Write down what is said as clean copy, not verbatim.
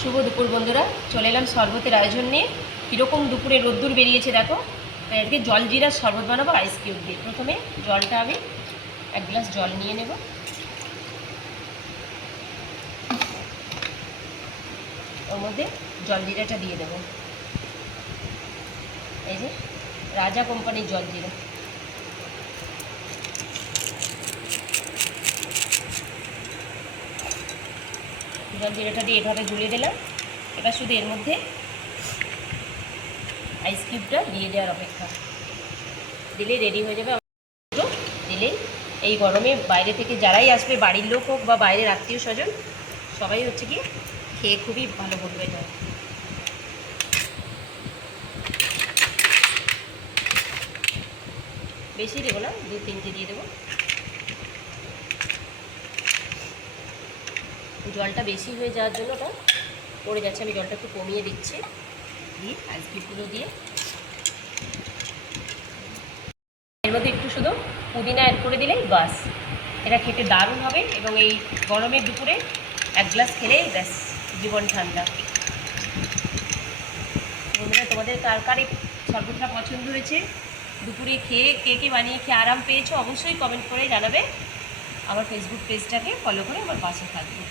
শুভ দুপুর বন্ধুরা, চলে এলাম শরবতের আয়োজন নিয়ে। কীরকম দুপুরে রোদ্দুর বেরিয়েছে দেখো। তাই আজকে জল জিরার শরবত বানাবো আইস কিউব দিয়ে। প্রথমে জলটা আমি 1 গ্লাস জল নিয়ে নেব। ওর মধ্যে জল জিরাটা দিয়ে দেবো। এই যে রাজা কোম্পানির জল জিরা। জল জিরাটা দিয়ে এভাবে গুলিয়ে দিলাম। এবার শুধু এর মধ্যে আইস কিউবটা দিয়ে দেওয়ার অপেক্ষা। দিলে রেডি হয়ে যাবে। দিলেই এই গরমে বাইরে থেকে যারাই আসবে, বাড়ির লোক হোক বা বাইরের আত্মীয় স্বজন, সবাই হচ্ছে কি খেয়ে খুবই ভালো বলবে। এটা বেশি দেবো না, 2-3টে দিয়ে দেবো। জলটা বেশি হয়ে যাওয়ার জন্য ওটা পড়ে যাচ্ছে, আমি জলটা একটু কমিয়ে দিচ্ছি। দিয়ে আইস কিউবগুলো দিয়ে এর মধ্যে একটু শুধু পুদিনা অ্যাড করে দিলেই বাস। এটা খেতে দারুণ হবে এবং এই গরমের দুপুরে 1 গ্লাস খেলেই ব্যাস জীবন ঠান্ডা। বন্ধুরা, তোমাদের কার কার এই শরবতটা পছন্দ হয়েছে, দুপুরে খেয়ে কে বানিয়ে খেয়ে আরাম পেয়েছো, অবশ্যই কমেন্ট করে জানাবে। আমার ফেসবুক পেজটাকে ফলো করে আমার পাশে থাকবে।